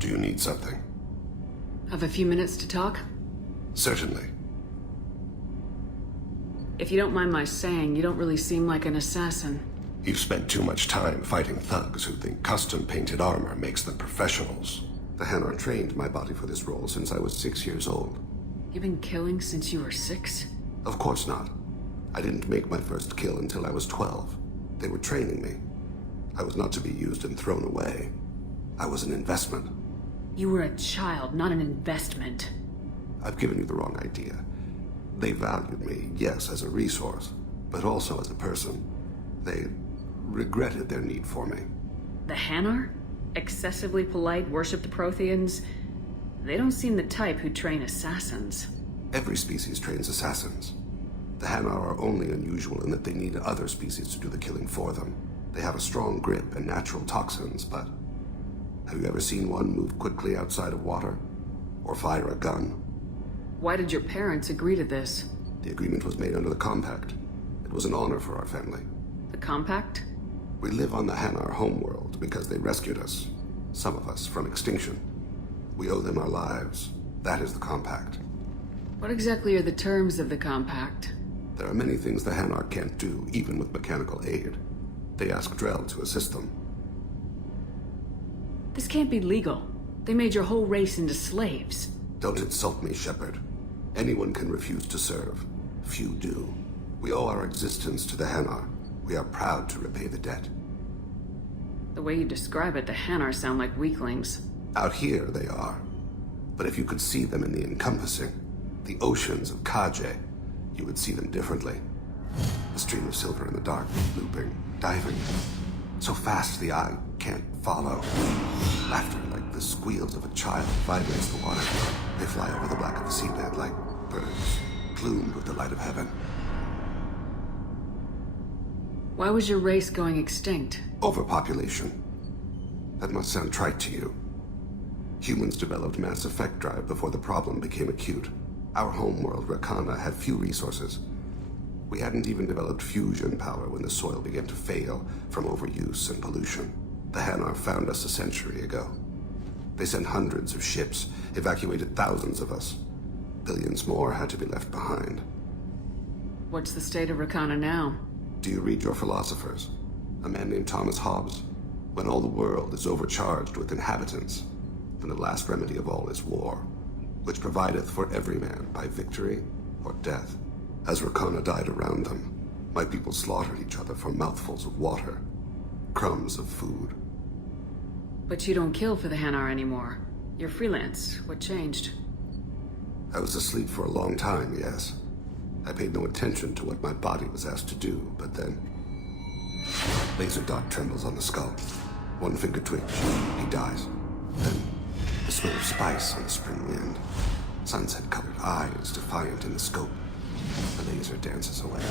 Do you need something? Have a few minutes to talk? Certainly. If you don't mind my saying, you don't really seem like an assassin. You've spent too much time fighting thugs who think custom-painted armor makes them professionals. The Hanar trained my body for this role since I was 6 years old. You've been killing since you were 6? Of course not. I didn't make my first kill until I was 12. They were training me. I was not to be used and thrown away. I was an investment. You were a child, not an investment. I've given you the wrong idea. They valued me, yes, as a resource, but also as a person. They regretted their need for me. The Hanar? Excessively polite, worship the Protheans? They don't seem the type who train assassins. Every species trains assassins. The Hanar are only unusual in that they need other species to do the killing for them. They have a strong grip and natural toxins, but have you ever seen one move quickly outside of water? Or fire a gun? Why did your parents agree to this? The agreement was made under the Compact. It was an honor for our family. The Compact? We live on the Hanar homeworld because they rescued us, some of us, from extinction. We owe them our lives. That is the Compact. What exactly are the terms of the Compact? There are many things the Hanar can't do, even with mechanical aid. They ask Drell to assist them. This can't be legal. They made your whole race into slaves. Don't insult me, Shepard. Anyone can refuse to serve. Few do. We owe our existence to the Hanar. We are proud to repay the debt. The way you describe it, the Hanar sound like weaklings. Out here, they are. But if you could see them in the encompassing, the oceans of Kaje, you would see them differently. A stream of silver in the dark, looping, diving. So fast the eye can't follow. Laughter like the squeals of a child vibrates the water. They fly over the black of the seabed like birds, plumed with the light of heaven. Why was your race going extinct? Overpopulation. That must sound trite to you. Humans developed mass effect drive before the problem became acute. Our homeworld, Rakana, had few resources. We hadn't even developed fusion power when the soil began to fail from overuse and pollution. The Hanar found us a century ago. They sent hundreds of ships, evacuated thousands of us. Billions more had to be left behind. What's the state of Rakana now? Do you read your philosophers? A man named Thomas Hobbes? When all the world is overcharged with inhabitants, then the last remedy of all is war, which provideth for every man by victory or death. As Rakana died around them, my people slaughtered each other for mouthfuls of water, crumbs of food. But you don't kill for the Hanar anymore. You're freelance. What changed? I was asleep for a long time, yes. I paid no attention to what my body was asked to do, but then... Laser dot trembles on the skull. One finger twitch. He dies. Then, the smell of spice on the spring wind. Sunset-colored eyes defiant in the scope. The laser dances away.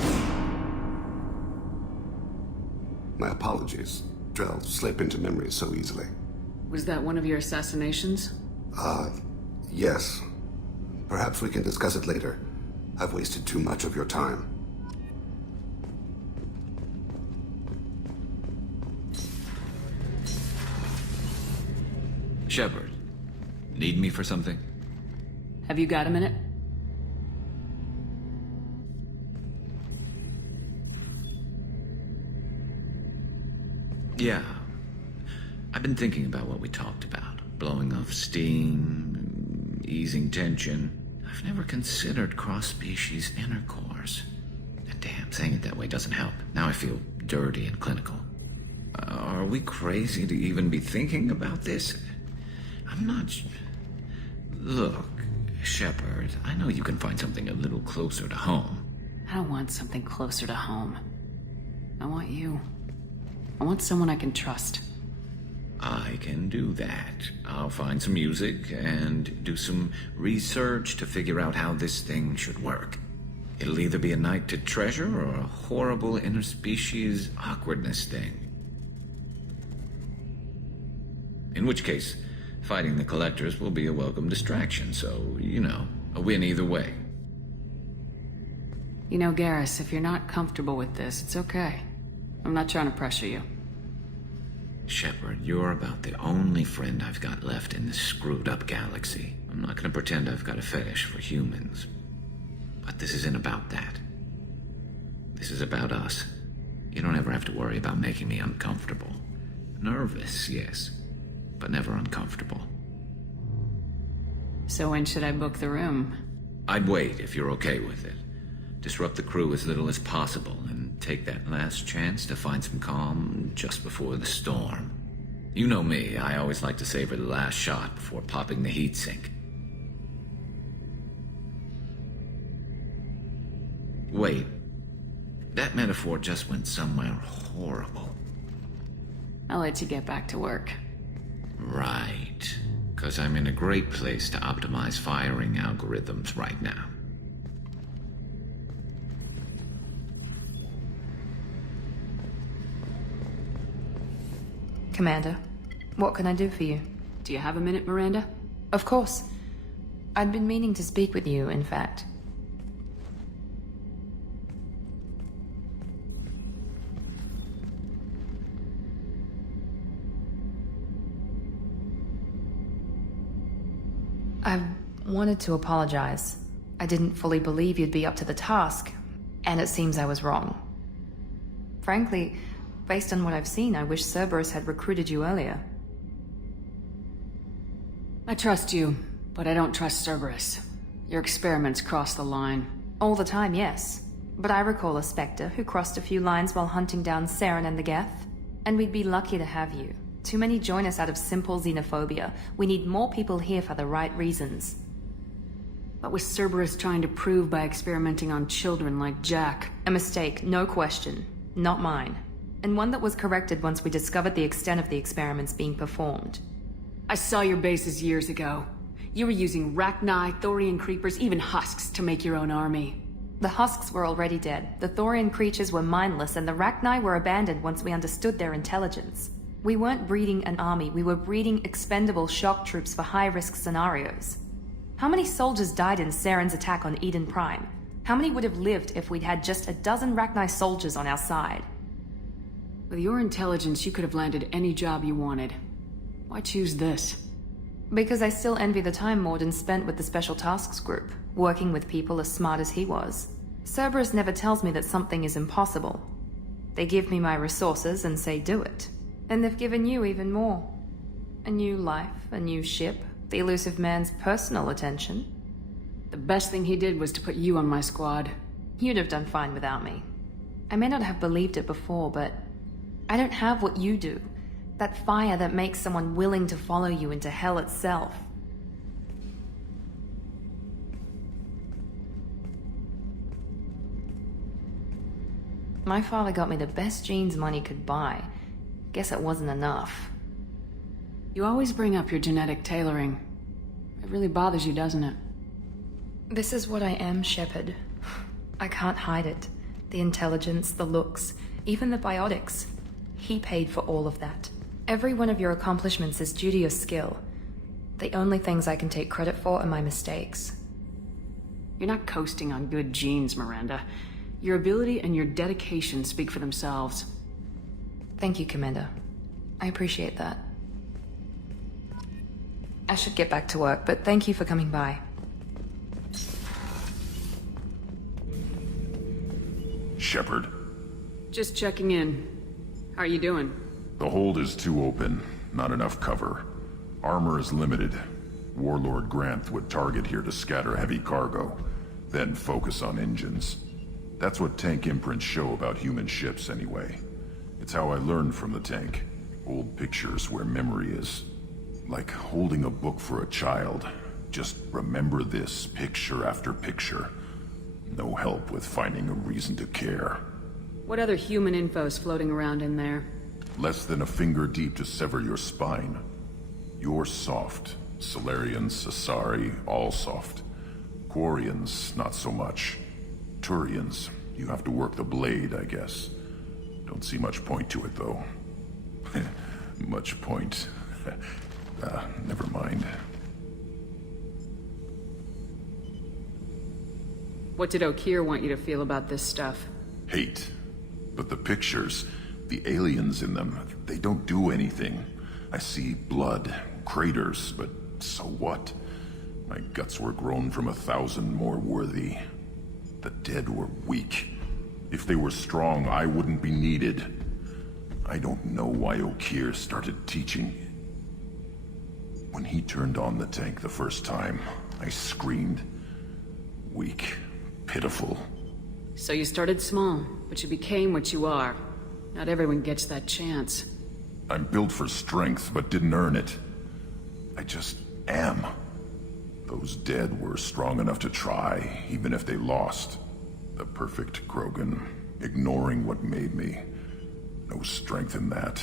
My apologies. Drell slip into memory so easily. Was that one of your assassinations? Yes. Perhaps we can discuss it later. I've wasted too much of your time. Shepard, need me for something? Have you got a minute? Yeah. I've been thinking about what we talked about. Blowing off steam, easing tension. I've never considered cross-species intercourse. And damn, saying it that way doesn't help. Now I feel dirty and clinical. Are we crazy to even be thinking about this? I'm not... Look, Shepard, I know you can find something a little closer to home. I don't want something closer to home. I want you. I want someone I can trust. I can do that. I'll find some music and do some research to figure out how this thing should work. It'll either be a night to treasure or a horrible interspecies awkwardness thing. In which case, fighting the Collectors will be a welcome distraction, so, you know, a win either way. You know, Garrus, if you're not comfortable with this, it's okay. I'm not trying to pressure you. Shepard, you're about the only friend I've got left in this screwed-up galaxy. I'm not gonna pretend I've got a fetish for humans. But this isn't about that. This is about us. You don't ever have to worry about making me uncomfortable. Nervous, yes, but never uncomfortable. So when should I book the room? I'd wait if you're okay with it. Disrupt the crew as little as possible and take that last chance to find some calm just before the storm. You know me, I always like to savor the last shot before popping the heatsink. Wait, that metaphor just went somewhere horrible. I'll let you get back to work. Right, because I'm in a great place to optimize firing algorithms right now. Commander, what can I do for you? Do you have a minute, Miranda? Of course. I'd been meaning to speak with you, in fact. I wanted to apologize. I didn't fully believe you'd be up to the task, and it seems I was wrong. Frankly, based on what I've seen, I wish Cerberus had recruited you earlier. I trust you, but I don't trust Cerberus. Your experiments cross the line. All the time, yes. But I recall a Spectre who crossed a few lines while hunting down Saren and the Geth. And we'd be lucky to have you. Too many join us out of simple xenophobia. We need more people here for the right reasons. What was Cerberus trying to prove by experimenting on children like Jack? A mistake, no question. Not mine. And one that was corrected once we discovered the extent of the experiments being performed. I saw your bases years ago. You were using Rachni, Thorian creepers, even husks to make your own army. The husks were already dead. The Thorian creatures were mindless, and the Rachni were abandoned once we understood their intelligence. We weren't breeding an army, we were breeding expendable shock troops for high-risk scenarios. How many soldiers died in Saren's attack on Eden Prime? How many would have lived if we'd had just a dozen Rachni soldiers on our side? With your intelligence, you could have landed any job you wanted. Why choose this? Because I still envy the time Morden spent with the Special Tasks Group, working with people as smart as he was. Cerberus never tells me that something is impossible. They give me my resources and say do it. And they've given you even more. A new life, a new ship, the elusive man's personal attention. The best thing he did was to put you on my squad. You'd have done fine without me. I may not have believed it before, but I don't have what you do. That fire that makes someone willing to follow you into hell itself. My father got me the best jeans money could buy. Guess it wasn't enough. You always bring up your genetic tailoring. It really bothers you, doesn't it? This is what I am, Shepard. I can't hide it. The intelligence, the looks, even the biotics. He paid for all of that. Every one of your accomplishments is due to your skill. The only things I can take credit for are my mistakes. You're not coasting on good genes, Miranda. Your ability and your dedication speak for themselves. Thank you, Commander. I appreciate that. I should get back to work, but thank you for coming by. Shepard. Just checking in. How are you doing? The hold is too open. Not enough cover. Armor is limited. Warlord Granth would target here to scatter heavy cargo, then focus on engines. That's what tank imprints show about human ships, anyway. It's how I learned from the tank. Old pictures where memory is. Like holding a book for a child. Just remember this, picture after picture. No help with finding a reason to care. What other human info's floating around in there? Less than a finger deep to sever your spine. You're soft. Solarians, Asari, all soft. Quarians, not so much. Turians, you have to work the blade, I guess. Don't see much point to it, though. Much point. Never mind. What did Okeer want you to feel about this stuff? Hate. But the pictures, The aliens in them, they don't do anything. I see blood, craters, but so what? My guts were grown from 1,000 more worthy. The dead were weak. If they were strong, I wouldn't be needed. I don't know why Okeer started teaching. When he turned on the tank the first time, I screamed. Weak, pitiful. So you started small, but you became what you are. Not everyone gets that chance. I'm built for strength, but didn't earn it. I just am. Those dead were strong enough to try, even if they lost. The perfect Krogan, ignoring what made me. No strength in that.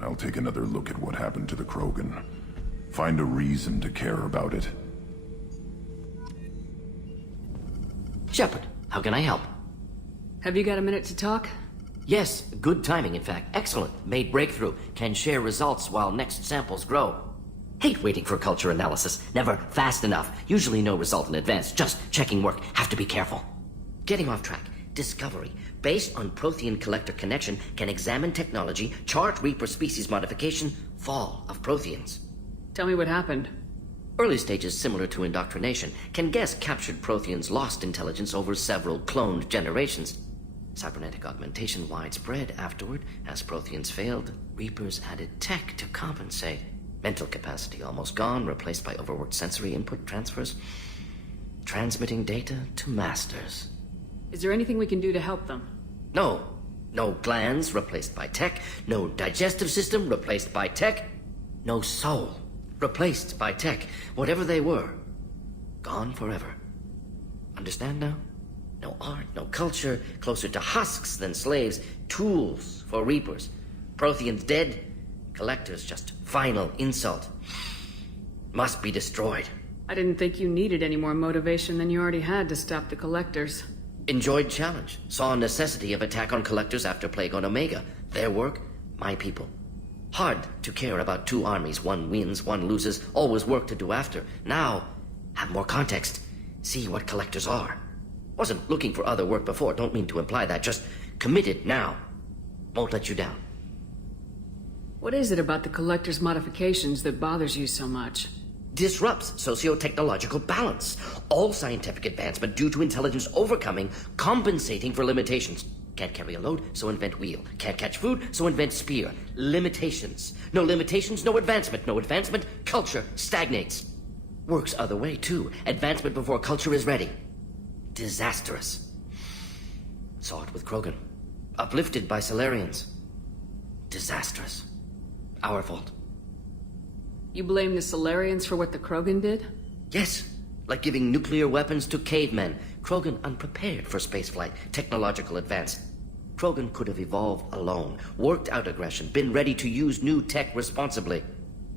I'll take another look at what happened to the Krogan. Find a reason to care about it. Shepard, how can I help? Have you got a minute to talk? Yes, good timing, in fact. Excellent. Made breakthrough. Can share results while next samples grow. Hate waiting for culture analysis. Never fast enough. Usually no result in advance. Just checking work. Have to be careful. Getting off track. Discovery. Based on Prothean collector connection, can examine technology, chart Reaper species modification, fall of Protheans. Tell me what happened. Early stages similar to indoctrination. Can guess captured Protheans lost intelligence over several cloned generations. Cybernetic augmentation widespread afterward. As Protheans failed, Reapers added tech to compensate. Mental capacity almost gone, replaced by overworked sensory input transfers. Transmitting data to masters. Is there anything we can do to help them? No. No glands replaced by tech. No digestive system replaced by tech. No soul replaced by tech. Whatever they were, gone forever. Understand now? No art, no culture, closer to husks than slaves, tools for Reapers. Protheans dead, collectors just final insult. Must be destroyed. I didn't think you needed any more motivation than you already had to stop the collectors. Enjoyed challenge. Saw necessity of attack on collectors after Plague on Omega. Their work, my people. Hard to care about two armies. One wins, one loses. Always work to do after. Now, have more context. See what collectors are. Wasn't looking for other work before. Don't mean to imply that. Just committed now. Won't let you down. What is it about the collector's modifications that bothers you so much? Disrupts socio-technological balance. All scientific advancement due to intelligence overcoming, compensating for limitations. Can't carry a load, so invent wheel. Can't catch food, so invent spear. Limitations. No limitations, no advancement. No advancement, culture stagnates. Works other way, too. Advancement before culture is ready. Disastrous. Saw it with Krogan. Uplifted by Solarians. Disastrous. Our fault. You blame the Solarians for what the Krogan did? Yes. Like giving nuclear weapons to cavemen. Krogan unprepared for spaceflight. Technological advance. Krogan could have evolved alone. Worked out aggression. Been ready to use new tech responsibly.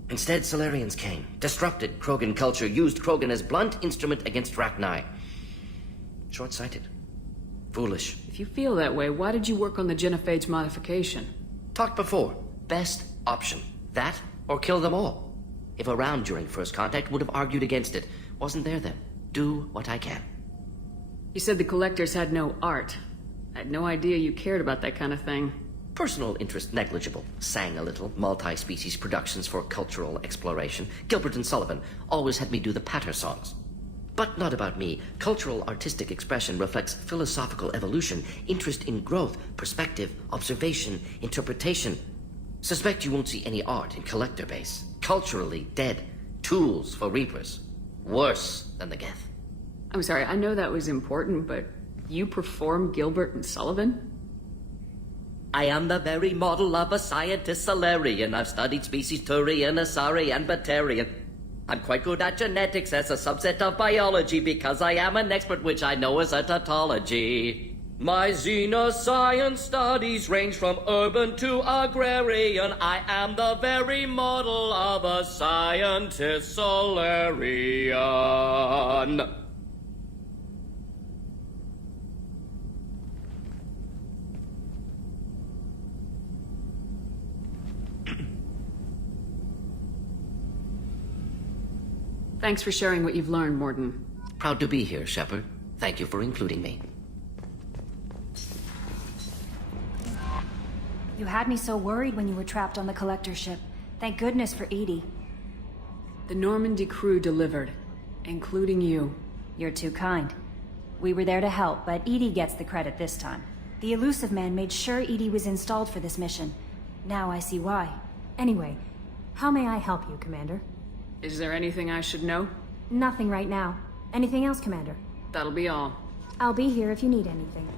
Instead, Solarians came. Disrupted Krogan culture. Used Krogan as blunt instrument against Rachni. Short-sighted. Foolish. If you feel that way, why did you work on the genophage modification? Talked before. Best option. That or kill them all. If around during first contact, would have argued against it. Wasn't there then. Do what I can. You said the collectors had no art. I had no idea you cared about that kind of thing. Personal interest negligible. Sang a little. Multi-species productions for cultural exploration. Gilbert and Sullivan always had me do the patter songs. But not about me. Cultural artistic expression reflects philosophical evolution, interest in growth, perspective, observation, interpretation. Suspect you won't see any art in collector base. Culturally dead. Tools for Reapers. Worse than the Geth. I'm sorry, I know that was important, but you perform Gilbert and Sullivan? I am the very model of a scientist Solarian. I've studied species Turian, Asari, and Batarian. I'm quite good at genetics as a subset of biology because I am an expert, which I know is a tautology. My xenoscience studies range from urban to agrarian. I am the very model of a scientist Solarian. Thanks for sharing what you've learned, Morden. Proud to be here, Shepard. Thank you for including me. You had me so worried when you were trapped on the Collector ship. Thank goodness for Edie. The Normandy crew delivered, including you. You're too kind. We were there to help, but Edie gets the credit this time. The Elusive Man made sure Edie was installed for this mission. Now I see why. Anyway, how may I help you, Commander? Is there anything I should know? Nothing right now. Anything else, Commander? That'll be all. I'll be here if you need anything.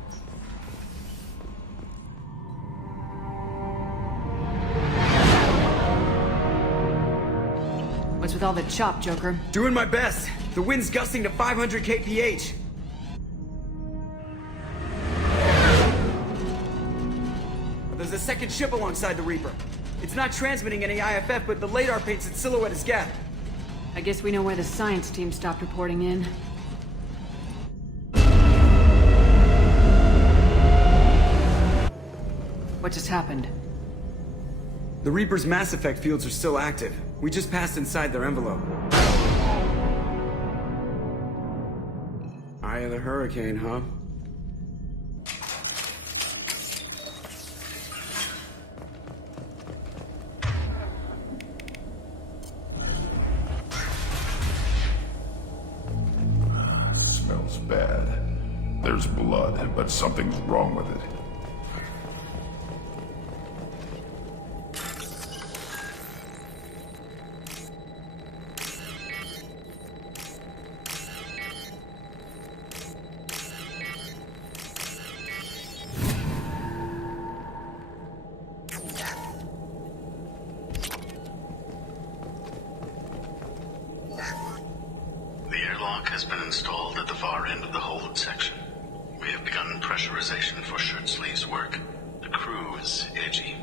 What's with all the chop, Joker? Doing my best. The wind's gusting to 500 kph. There's a second ship alongside the Reaper. It's not transmitting any IFF, but the radar paints its silhouette as Geth. I guess we know why the science team stopped reporting in. What just happened? The Reaper's Mass Effect fields are still active. We just passed inside their envelope. Eye of the Hurricane, huh? Smells bad. There's blood, but something's wrong with it. The airlock has been installed at the far end of the hold section. We have begun pressurization for shirt sleeves work. The crew is edgy.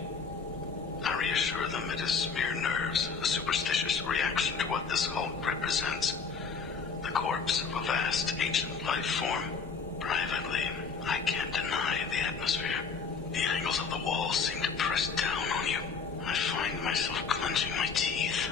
I reassure them it is mere nerves, a superstitious reaction to what this hulk represents. The corpse of a vast, ancient life form. Privately, I can't deny the atmosphere. The angles of the walls seem to press down on you. I find myself clenching my teeth.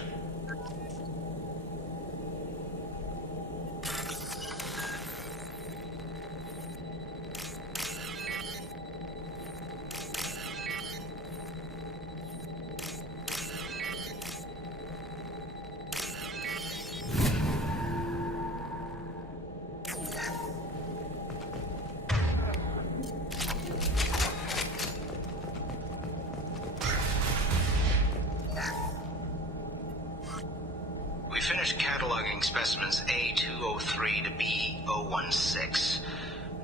We finished cataloging specimens A203 to B016.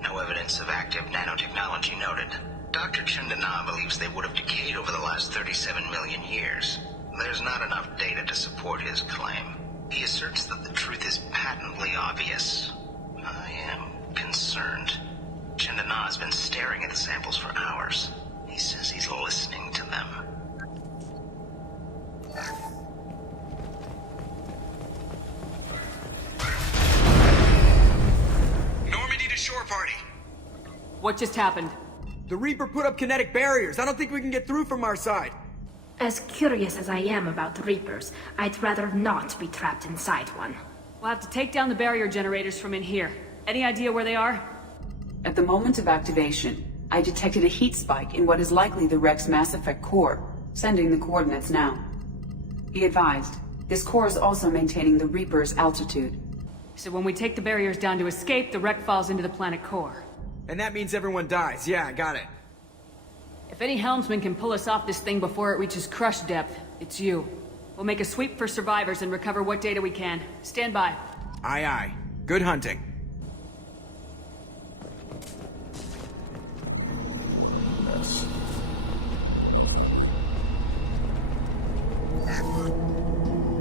No evidence of active nanotechnology noted. Dr. Chandana believes they would have decayed over the last 37 million years. There's not enough data to support his claim. He asserts that the truth is patently obvious. I am concerned. Chandana has been staring at the samples for hours. He says he's listening to them. Normandy to shore party. What just happened? The Reaper put up kinetic barriers. I don't think we can get through from our side. As curious as I am about the Reapers, I'd rather not be trapped inside one. We'll have to take down the barrier generators from in here. Any idea where they are? At the moment of activation, I detected a heat spike in what is likely the wreck's Mass Effect core, sending the coordinates now. Be advised, this core is also maintaining the Reaper's altitude. So when we take the barriers down to escape, the wreck falls into the planet core. And that means everyone dies. Yeah, I got it. If any helmsman can pull us off this thing before it reaches crush depth, it's you. We'll make a sweep for survivors and recover what data we can. Stand by. Aye, aye. Good hunting. Mess.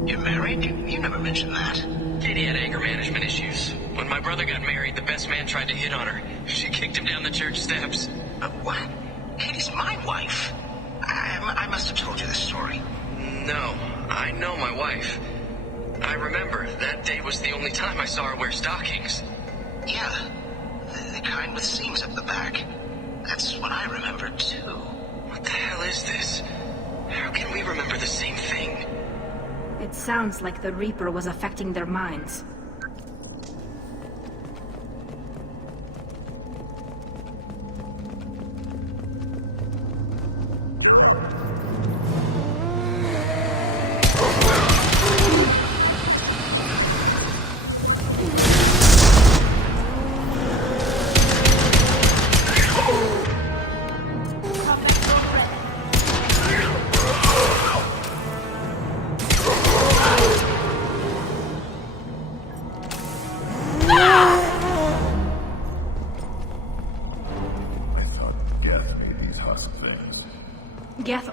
You married? You never mentioned that. Katie had anger management issues. When my brother got married, the best man tried to hit on her. She kicked him down the church steps. What? Katie's my wife. I must have told you this story. No, I know my wife. I remember, that day was the only time I saw her wear stockings. Yeah, the kind with seams up the back. That's what I remember, too. What the hell is this? How can we remember the same thing? It sounds like the Reaper was affecting their minds.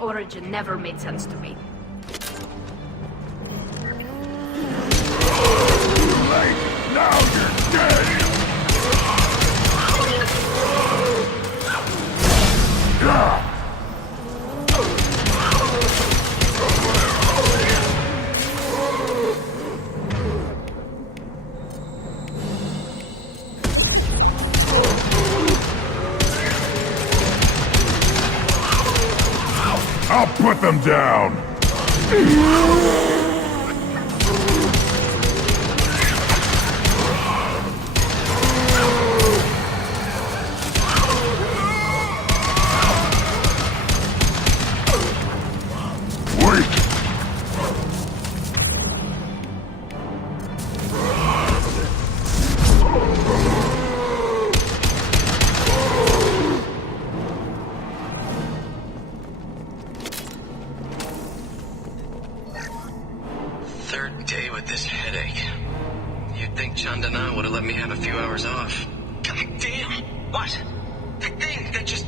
origin never made sense to me. Now you're dead! I'll put them down! Third day with this headache. You'd think Chandana would have let me have a few hours off. God damn! What? That thing, that just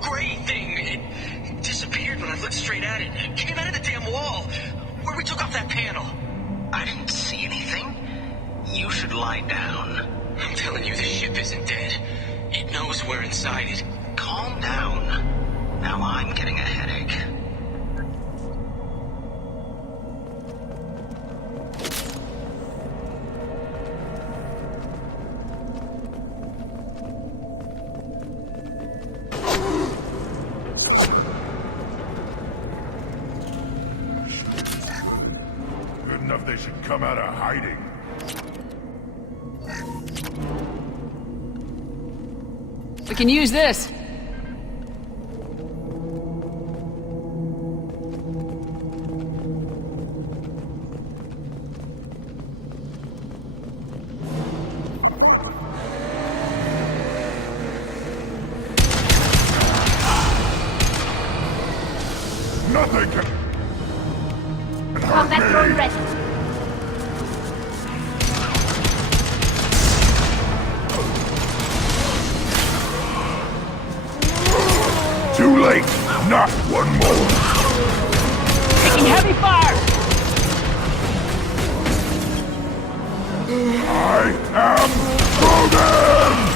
gray thing, it disappeared when I looked straight at it. It came out of the damn wall, where we took off that panel. I didn't see anything. You should lie down. I'm telling you, this ship isn't dead. It knows we're inside it. Calm down. Now I'm getting a headache. Good enough they should come out of hiding. We can use this. Nothing can... Combat drone ready. Too late! Not one more! Taking heavy fire! I am Golden!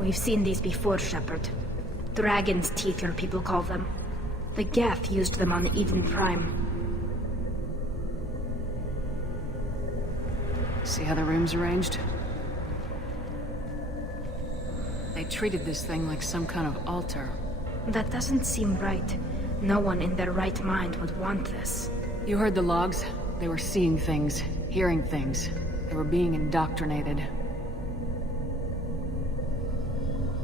We've seen these before, Shepard. Dragon's teeth, your people call them. The Geth used them on Eden Prime. See how the room's arranged? They treated this thing like some kind of altar. That doesn't seem right. No one in their right mind would want this. You heard the logs? They were seeing things, hearing things. They were being indoctrinated.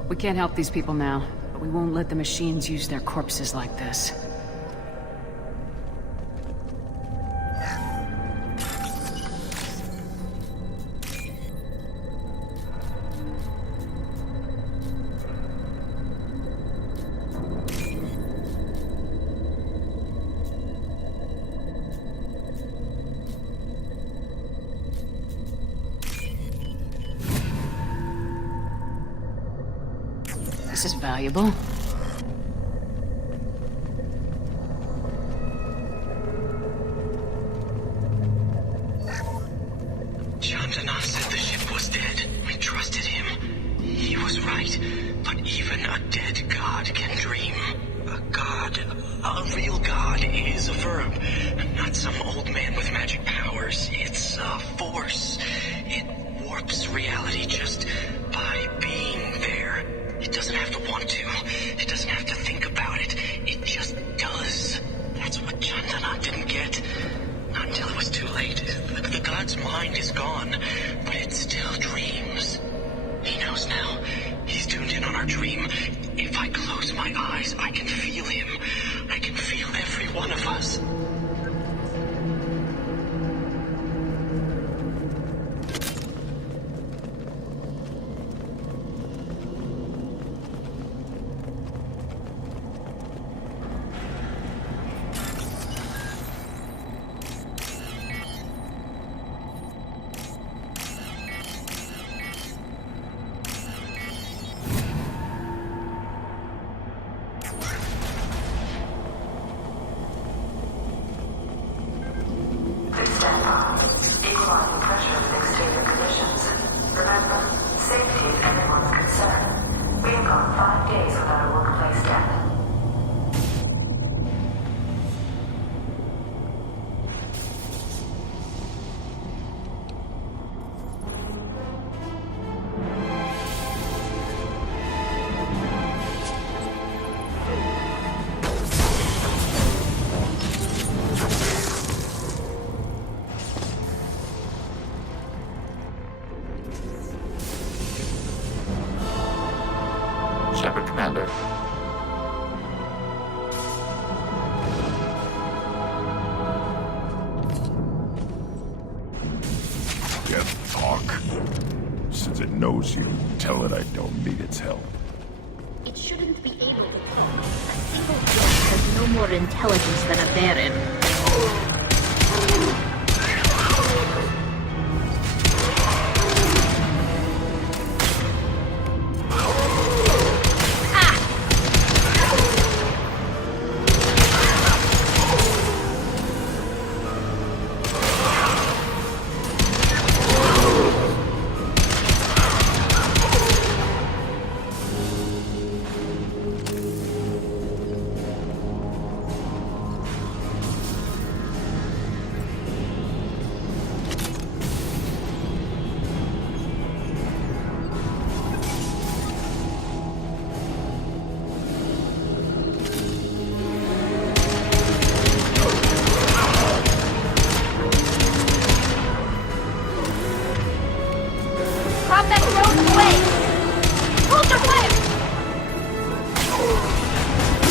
We can't help these people now, but we won't let the machines use their corpses like this. This is valuable. Chandana said the ship was dead. We trusted him. He was right. But even a dead god can dream. A god, a real god, is a verb. Not some old man with magic powers. It's a force. It warps reality just by being there. It doesn't have to want to. It doesn't have to think about it. It just does. That's what Chandana didn't get. Not until it was too late. The god's mind is gone. But it dream. If I close my eyes, I can feel him. I can feel every one of us. Shepard, Commander. Death talk. Since it knows you, tell it I don't need its help. It shouldn't be able to. A single Geth has no more intelligence than a Baron.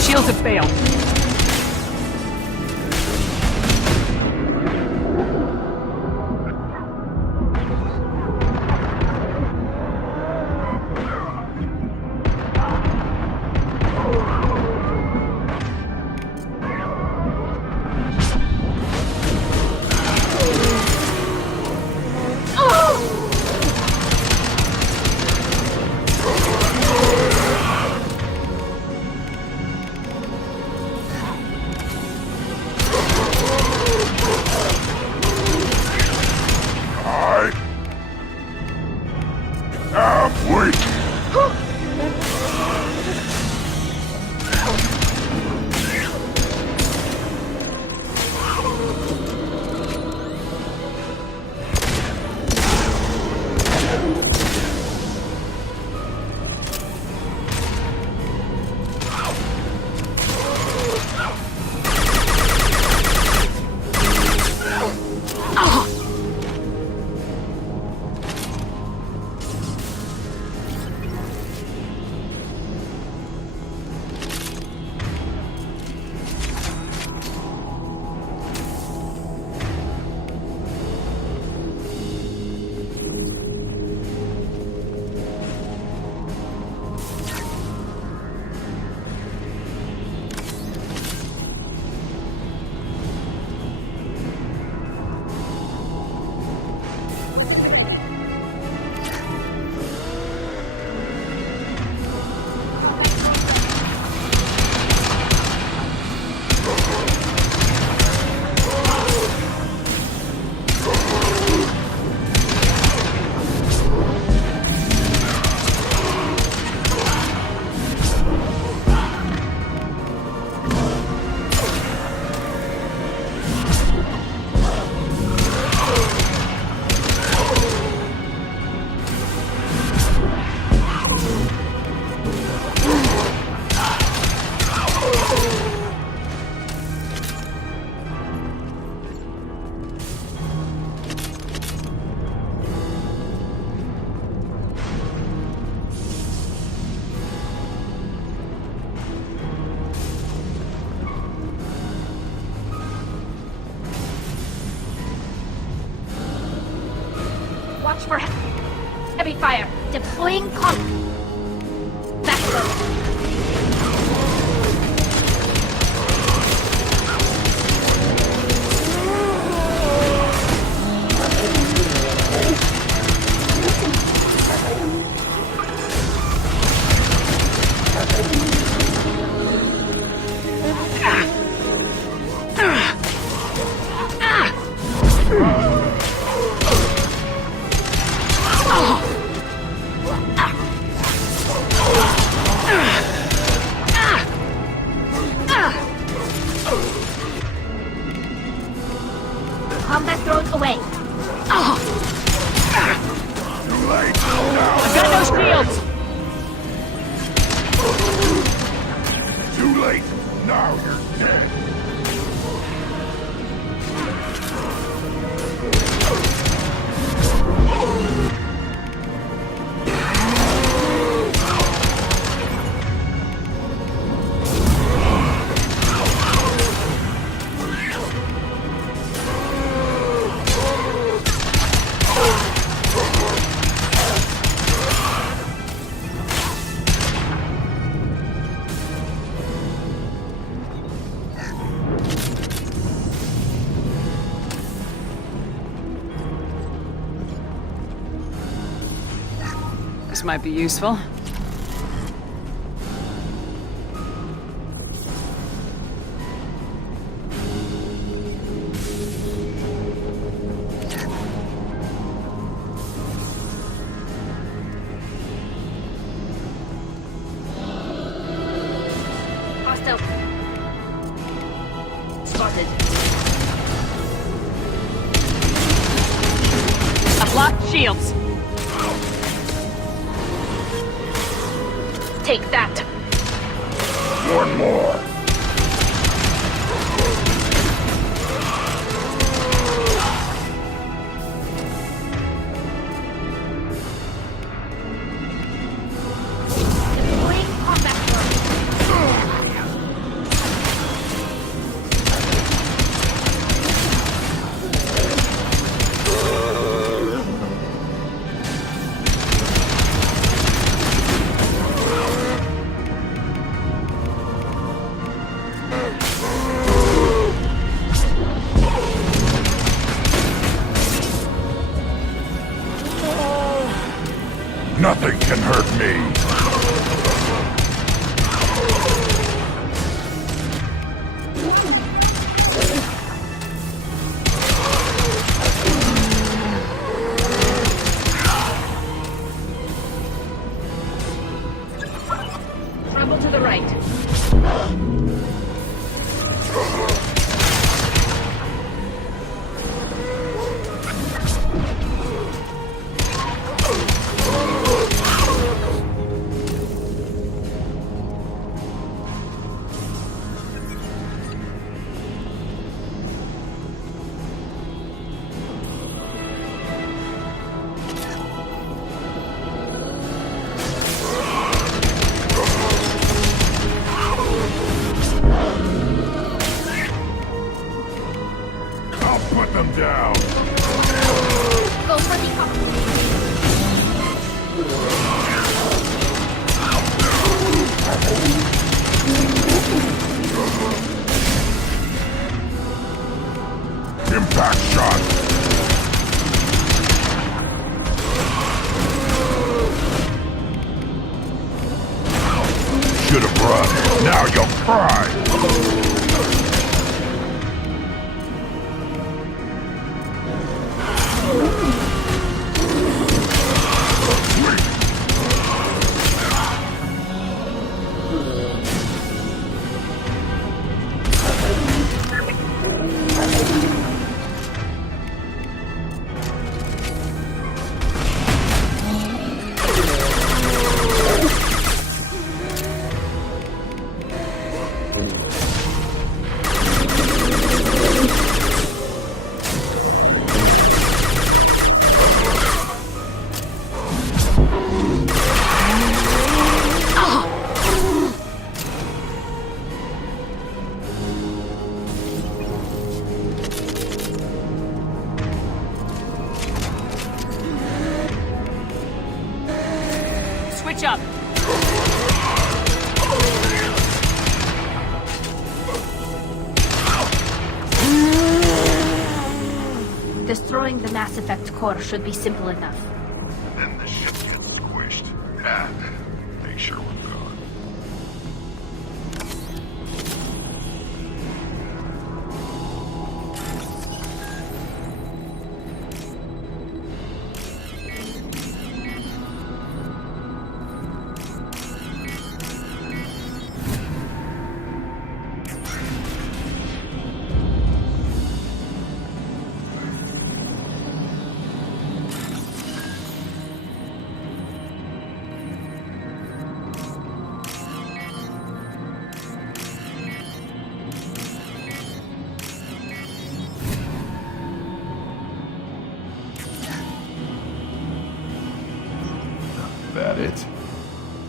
Shields have failed. fire. Deploying comp. Backbone. Combat drones away. I've got no shields! Too late. Now you're dead. This might be useful. Hostile. Spotted. I've locked shields. Take that. One more. Deploying combat drone. Nothing can hurt me. Trouble to the right. I'll put them down. Go for the comp. Impact shot. Should have run. Now you'll cry. Switch up. Destroying the Mass Effect core should be simple enough. Then the ship gets squished. Ah, make sure we're gone. That it?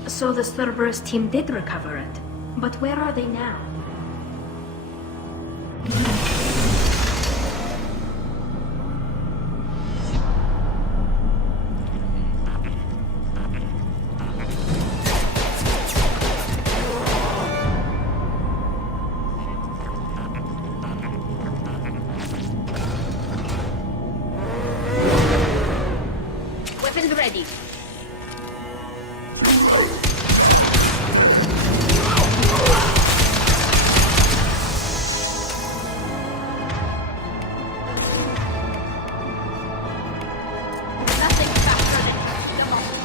So the Cerberus team did recover it. But where are they now? Weapons ready. Nothing faster than the moment.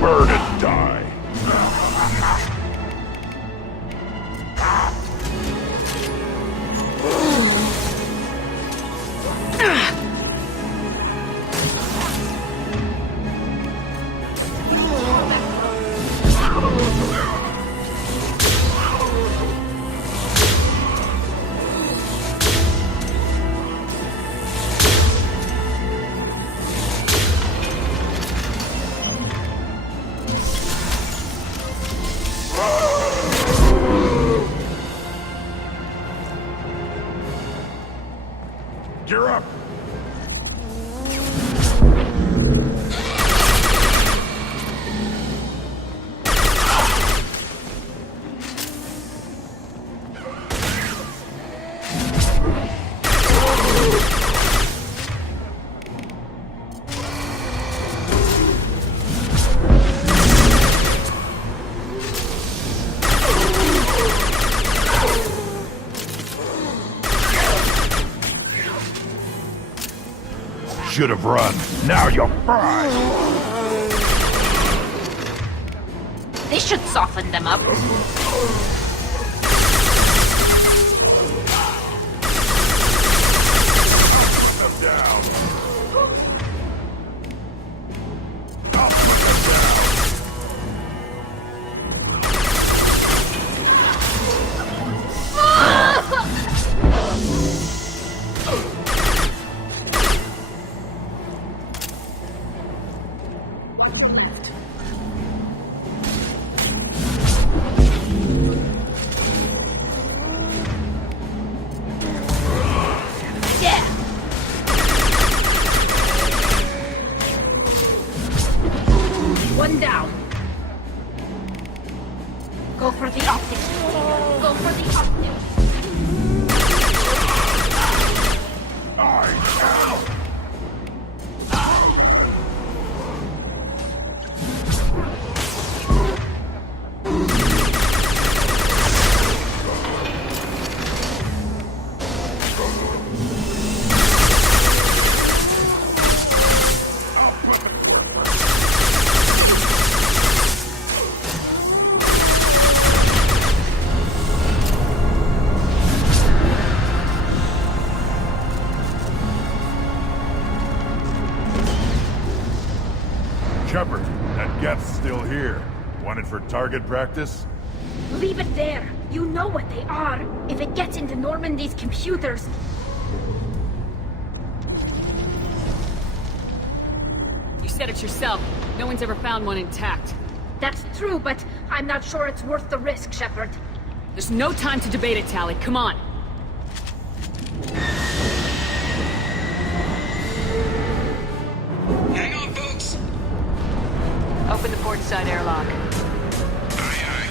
Burn and die. Gear up! Should have run. Now you're fried. This should soften them up. Them down. One down. Go for the optics. Go for the optics. Shepard, that Geth's still here. Want it for target practice? Leave it there. You know what they are. If it gets into Normandy's computers... You said it yourself. No one's ever found one intact. That's true, but I'm not sure it's worth the risk, Shepard. There's no time to debate it, Tally. Come on. Hang on, folks! Open the port side airlock. Aye, aye.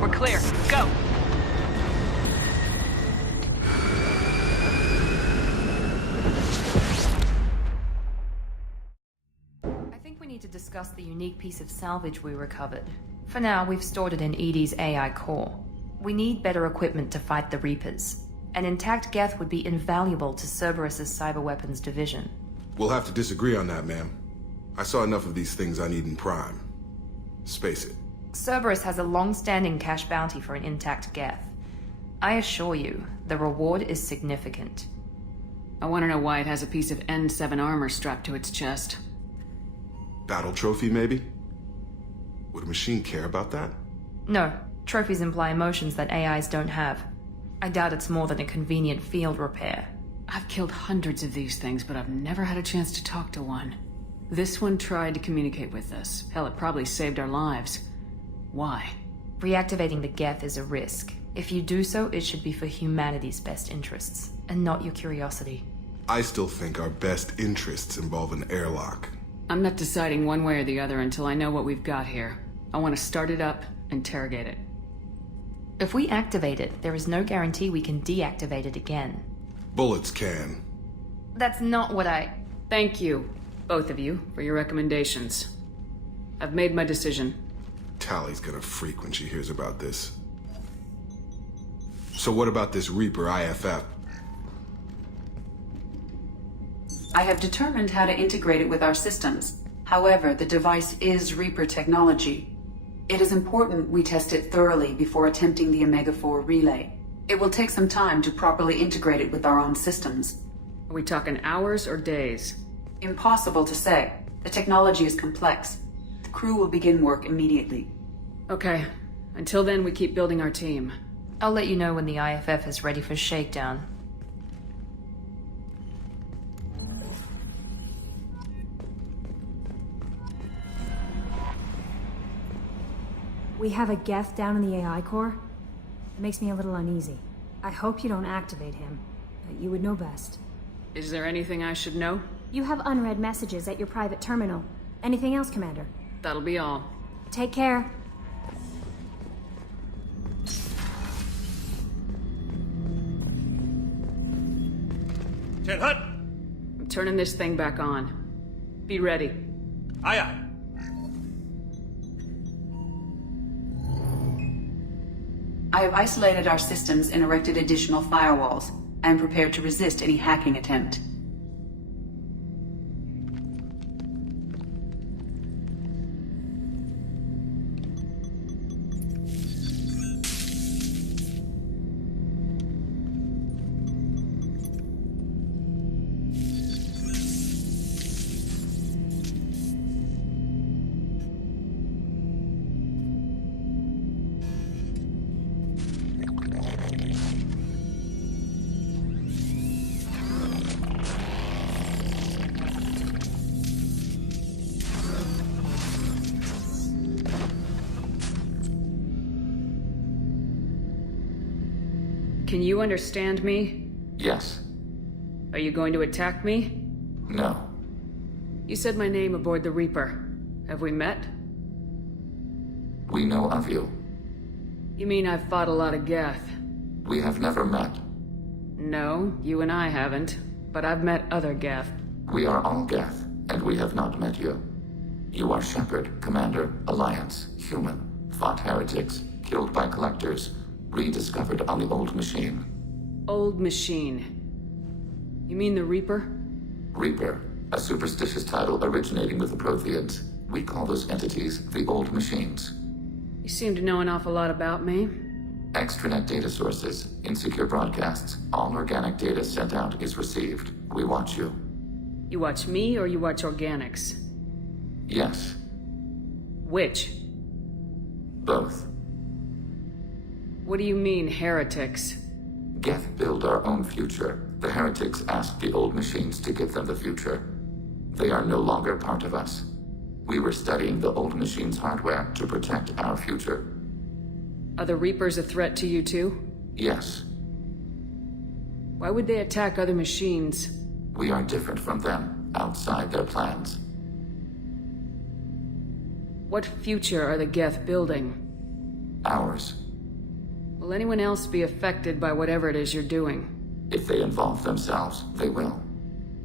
We're clear. Go. I think we need to discuss the unique piece of salvage we recovered. For now, we've stored it in Edie's AI core. We need better equipment to fight the Reapers. An intact Geth would be invaluable to Cerberus's cyber weapons division. We'll have to disagree on that, ma'am. I saw enough of these things I need in Prime. Space it. Cerberus has a long-standing cash bounty for an intact Geth. I assure you, the reward is significant. I want to know why it has a piece of N7 armor strapped to its chest. Battle trophy, maybe? Would a machine care about that? No, trophies imply emotions that AIs don't have. I doubt it's more than a convenient field repair. I've killed hundreds of these things, but I've never had a chance to talk to one. This one tried to communicate with us. Hell, it probably saved our lives. Why? Reactivating the Geth is a risk. If you do so, it should be for humanity's best interests, and not your curiosity. I still think our best interests involve an airlock. I'm not deciding one way or the other until I know what we've got here. I want to start it up, interrogate it. If we activate it, there is no guarantee we can deactivate it again. Bullets can. That's not what I... Thank you, both of you, for your recommendations. I've made my decision. Tally's gonna freak when she hears about this. So what about this Reaper IFF? I have determined how to integrate it with our systems. However, the device is Reaper technology. It is important we test it thoroughly before attempting the Omega-4 relay. It will take some time to properly integrate it with our own systems. Are we talking hours or days? Impossible to say. The technology is complex. The crew will begin work immediately. Okay. Until then, we keep building our team. I'll let you know when the IFF is ready for shakedown. We have a Geth down in the AI core? It makes me a little uneasy. I hope you don't activate him, but you would know best. Is there anything I should know? You have unread messages at your private terminal. Anything else, Commander? That'll be all. Take care. Ten Hut! I'm turning this thing back on. Be ready. Aye, aye. I have isolated our systems and erected additional firewalls. I am prepared to resist any hacking attempt. Can you understand me? Yes. Are you going to attack me? No. You said my name aboard the Reaper. Have we met? We know of you. You mean I've fought a lot of Geth? We have never met. No, you and I haven't. But I've met other Geth. We are all Geth, and we have not met you. You are Shepard, Commander, Alliance, human, fought heretics, killed by collectors, rediscovered on the old machine. Old machine. You mean the Reaper? Reaper, a superstitious title originating with the Protheans. We call those entities the old machines. You seem to know an awful lot about me. Extranet data sources, insecure broadcasts, all organic data sent out is received. We watch you. You watch me or you watch organics? Yes. Which? Both. What do you mean, heretics? Geth build our own future. The heretics asked the old machines to give them the future. They are no longer part of us. We were studying the old machines' hardware to protect our future. Are the Reapers a threat to you too? Yes. Why would they attack other machines? We are different from them, outside their plans. What future are the Geth building? Ours. Will anyone else be affected by whatever it is you're doing? If they involve themselves, they will.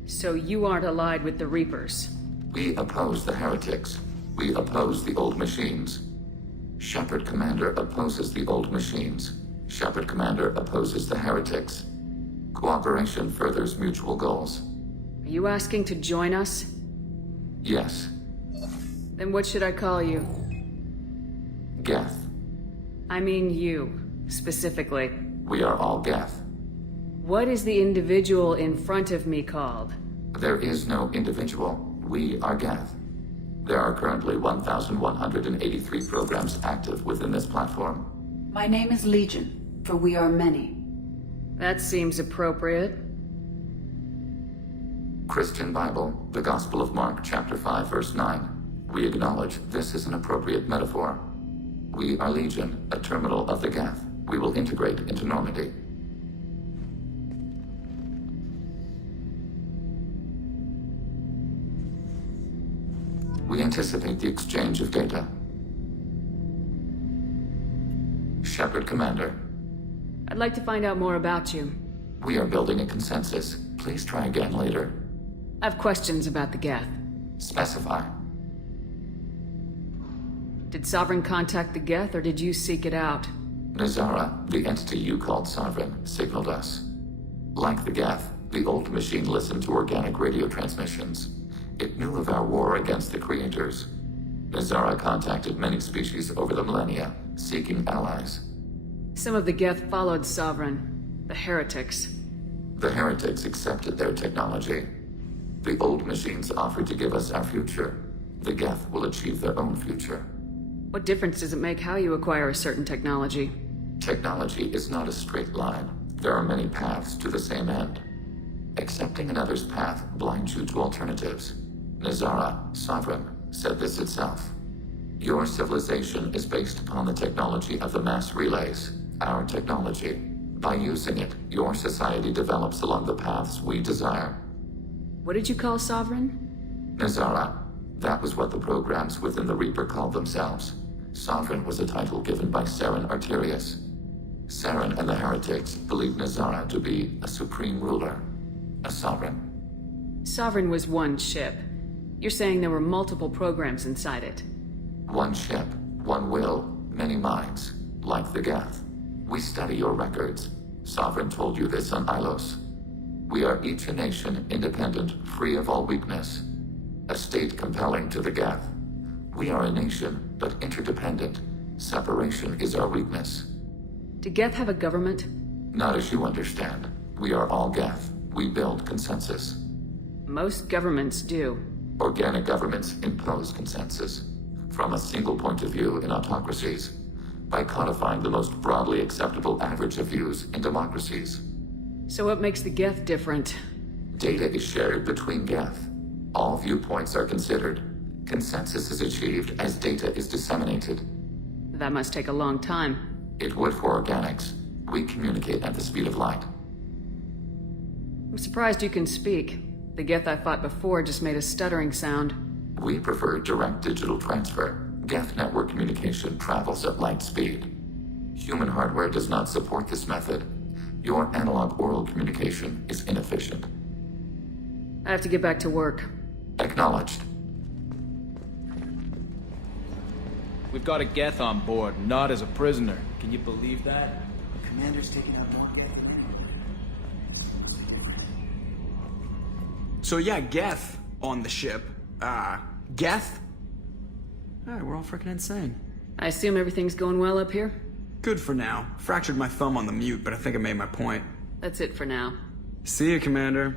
So you aren't allied with the Reapers? We oppose the heretics. We oppose the old machines. Shepard Commander opposes the old machines. Shepard Commander opposes the heretics. Cooperation furthers mutual goals. Are you asking to join us? Yes. Then what should I call you? Geth. I mean you, specifically. We are all Geth. What is the individual in front of me called? There is no individual. We are Geth. There are currently 1,183 programs active within this platform. My name is Legion, for we are many. That seems appropriate. Christian Bible, the Gospel of Mark, chapter 5, verse 9. We acknowledge this is an appropriate metaphor. We are Legion, a terminal of the Geth. We will integrate into Normandy. We anticipate the exchange of data. Shepard Commander. I'd like to find out more about you. We are building a consensus. Please try again later. I have questions about the Geth. Specify. Did Sovereign contact the Geth, or did you seek it out? Nazara, the entity you called Sovereign, signaled us. Like the Geth, the old machine listened to organic radio transmissions. It knew of our war against the creators. Nazara contacted many species over the millennia, seeking allies. Some of the Geth followed Sovereign, the heretics. The heretics accepted their technology. The old machines offered to give us our future. The Geth will achieve their own future. What difference does it make how you acquire a certain technology? Technology is not a straight line. There are many paths to the same end. Accepting another's path blinds you to alternatives. Nazara, Sovereign, said this itself. Your civilization is based upon the technology of the mass relays, our technology. By using it, your society develops along the paths we desire. What did you call Sovereign? Nazara. That was what the programs within the Reaper called themselves. Sovereign was a title given by Saren Arterius. Saren and the heretics believed Nazara to be a supreme ruler, a sovereign. Sovereign was one ship. You're saying there were multiple programs inside it. One ship, one will, many minds, like the Geth. We study your records. Sovereign told you this on Ilos. We are each a nation, independent, free of all weakness. A state compelling to the Geth. We are a nation, but interdependent. Separation is our weakness. Do Geth have a government? Not as you understand. We are all Geth. We build consensus. Most governments do. Organic governments impose consensus. From a single point of view in autocracies. By codifying the most broadly acceptable average of views in democracies. So what makes the Geth different? Data is shared between Geth. All viewpoints are considered. Consensus is achieved as data is disseminated. That must take a long time. It would for organics. We communicate at the speed of light. I'm surprised you can speak. The Geth I fought before just made a stuttering sound. We prefer direct digital transfer. Geth network communication travels at light speed. Human hardware does not support this method. Your analog oral communication is inefficient. I have to get back to work. Acknowledged. We've got a Geth on board, not as a prisoner. Can you believe that? Commander's taking out more Geth again. So yeah, Geth on the ship. Geth? Alright, we're all freaking insane. I assume everything's going well up here? Good for now. Fractured my thumb on the mute, but I think I made my point. That's it for now. See ya, Commander.